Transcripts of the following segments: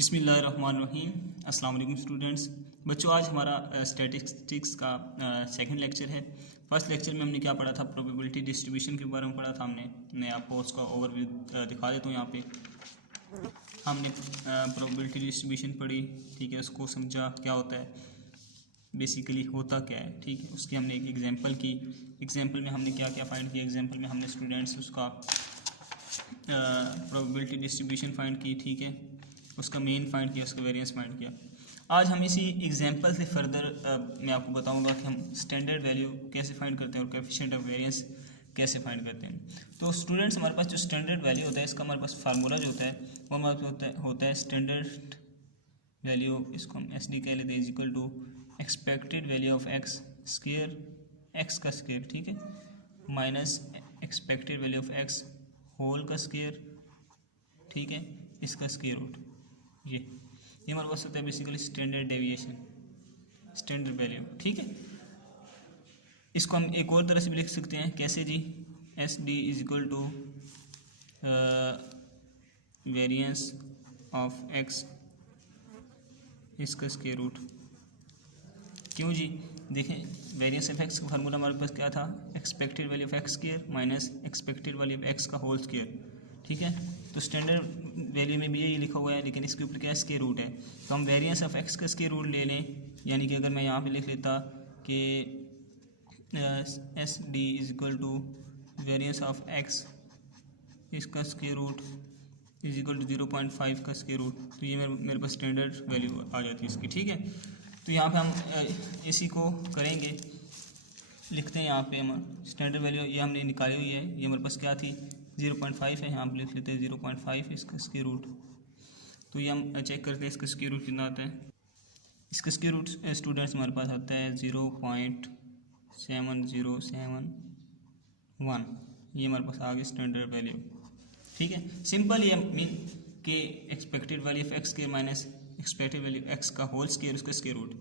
बिस्मिल्लाहिर्रहमानिर्रहीम। अस्सलाम वालेकुम स्टूडेंट्स। बच्चों, आज हमारा स्टैटिस्टिक्स का सेकंड लेक्चर है। फर्स्ट लेक्चर में हमने क्या पढ़ा था? प्रोबेबिलिटी डिस्ट्रीब्यूशन के बारे में पढ़ा था हमने। मैं आपको उसका ओवरव्यू दिखा देता हूँ। यहाँ पे हमने प्रोबेबिलिटी डिस्ट्रीब्यूशन पढ़ी, ठीक है, उसको समझा क्या होता है, बेसिकली होता क्या है, ठीक है। उसकी हमने एक एग्जांपल की। एग्जांपल में हमने क्या क्या फाइंड किया? एग्जांपल में हमने स्टूडेंट्स उसका प्रोबेबिलिटी डिस्ट्रीब्यूशन फाइंड की, ठीक है, उसका मेन फाइंड किया, उसका वेरिएंस फाइंड किया। आज हम इसी एग्जांपल से फर्दर मैं आपको बताऊंगा कि हम स्टैंडर्ड वैल्यू कैसे फाइंड करते हैं और कोएफिशिएंट ऑफ वेरिएंस कैसे फाइंड करते हैं। तो स्टूडेंट्स, हमारे पास जो स्टैंडर्ड वैल्यू होता है, इसका हमारे पास फार्मूला जो होता है वो हमारे पास होता है स्टैंडर्ड वैल्यू, इसको हम एस डी कह लेते हैं, is equal to expected value of X square, X का स्क्वायर, ठीक है, minus expected value of X whole का स्क्वायर, ठीक है, इसका स्क्वायर रूट। ये हमारे पास होता है basically standard deviation, standard value, ठीक है। इसको हम एक और तरह से भी लिख सकते हैं। कैसे जी? S D is equal to variance of X, इसका स्क्वायर रूट। क्यों जी? देखें, वेरिएंस ऑफ एक्स का फार्मूला हमारे पास क्या था? Expected value of X square minus expected value of X का होल स्क्वायर, ठीक है। तो स्टैंडर्ड वैल्यू में भी यही लिखा हुआ है, लेकिन इसके ऊपर क्या स्क्वायर रूट है, तो हम वेरिएंस ऑफ एक्स का स्क्वायर रूट ले लें। यानी कि अगर मैं यहाँ पे लिख लेता कि S D is equal to variance of X, इसका square root is equal to 0.5 का स्क्वायर रूट, तो ये मेरे पास स्टैंडर्ड वैल्यू आ जाती है इसकी, ठीक है। तो यहाँ पे हम इसी को करेंगे, लिखते हैं यहाँ पे हम स्टैंडर्ड वैल्यू, ये हमने निकाली हुई है, ये हमारे पास क्या थी? 0.5 है। यहाँ पे लिख लेते हैं 0.5 इसका स्क्वायर रूट। तो ये हम चेक करते हैं इसका स्क्वायर रूट कितना आता है। इसका स्क्वायर रूट स्टूडेंट्स हमारे पास आता है 0.7071। ये हमारे पास आ गया स्टैंडर्ड वैल्यू, ठीक है। सिंपल ये मीन के expected value of X square minus expected value x का होल स्क्वायर, उसका स्क्वायर रूट।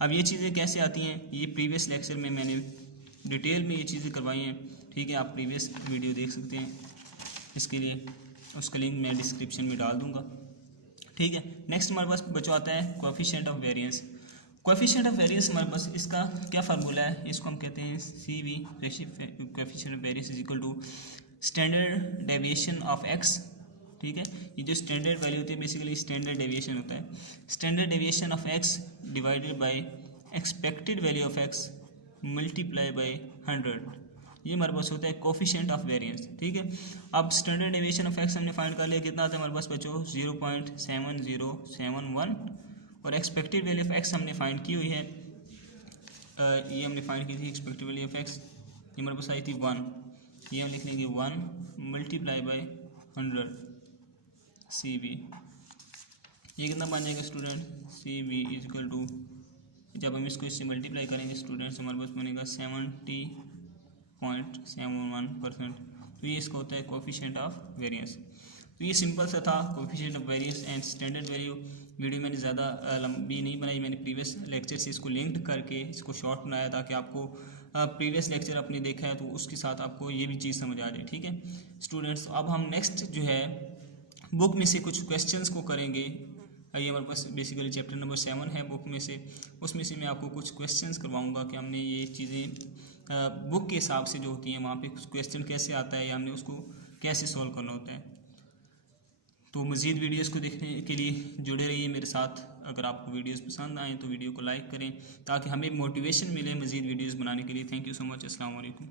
अब ये चीज़ें कैसे आती हैं? ये प्रीवियस लेक्चर में मैंने डिटेल में ये चीज़ें करवाई हैं, ठीक है। आप प्रीवियस वीडियो देख सकते हैं, इसके लिए उसका लिंक मैं डिस्क्रिप्शन में डाल दूंगा, ठीक है। नेक्स्ट हमारे पास बचा आता है coefficient of variance. Coefficient of variance हमारे पास इसका क्या फार्मूला है? इसको हम कहते हैं C V, coefficient of variance is equal to standard deviation of X, ठीक है। ये जो स्टैंडर्ड वैल्यू होती है बेसिकली स्टैंडर्ड डेविएशन होता है, standard deviation of x divided by expected value of x multiply by 100। ये हमारे पास होता है कोएफिशिएंट ऑफ वेरिएंस, ठीक है। अब स्टैंडर्ड डेविएशन ऑफ एक्स हमने फाइंड कर लिया, कितना आता है हमारे पास बच्चों? 0.7071। और एक्सपेक्टेड वैल्यू ऑफ एक्स हमने फाइंड की हुई है, ये हमने फाइंड की थी एक्सपेक्टेड वैल्यू ऑफ एक्स, ये हमारे पास आई थी 1। ये हम लिख लेंगे 1 मल्टीप्लाई बाय 100 सी बी। ये कितना बन जाएगा student? C B is equal to, जब हम इसको इससे मल्टीप्लाई करेंगे स्टूडेंट्स, हमारे पास बनेगा 70.71%। तो ये इसका होता है कोएफिशिएंट ऑफ वेरिएंस। तो ये सिंपल सा था coefficient of variance and standard value. Video मैंने ज़्यादा लंबी नहीं बनाई, मैंने प्रीवियस लेक्चर से इसको लिंक्ड करके इसको शॉर्ट बनाया ताकि आपको प्रीवियस लेक्चर आपने देखा है तो उसके साथ आपको ये भी चीज़ समझ आ जाए, ठीक है स्टूडेंट्स। अब हम नेक्स्ट जो है बुक में से कुछ क्वेश्चंस को करेंगे। ये हमारे पास बेसिकली चैप्टर नंबर 7 है बुक में से, उसमें से मैं आपको कुछ क्वेश्चंस करवाऊंगा कि हमने ये चीज़ें बुक के हिसाब से जो होती हैं वहाँ पे कुछ क्वेश्चन कैसे आता है या हमने उसको कैसे सॉल्व करना होता है। तो मज़ीद वीडियोस को देखने के लिए जुड़े रहिए मेरे साथ। अगर आपको वीडियोस पसंद आएँ तो वीडियो को लाइक करें ताकि हमें मोटिवेशन मिले मज़ीद वीडियोस बनाने के लिए। Thank you so much. अस्सलाम वालेकुम।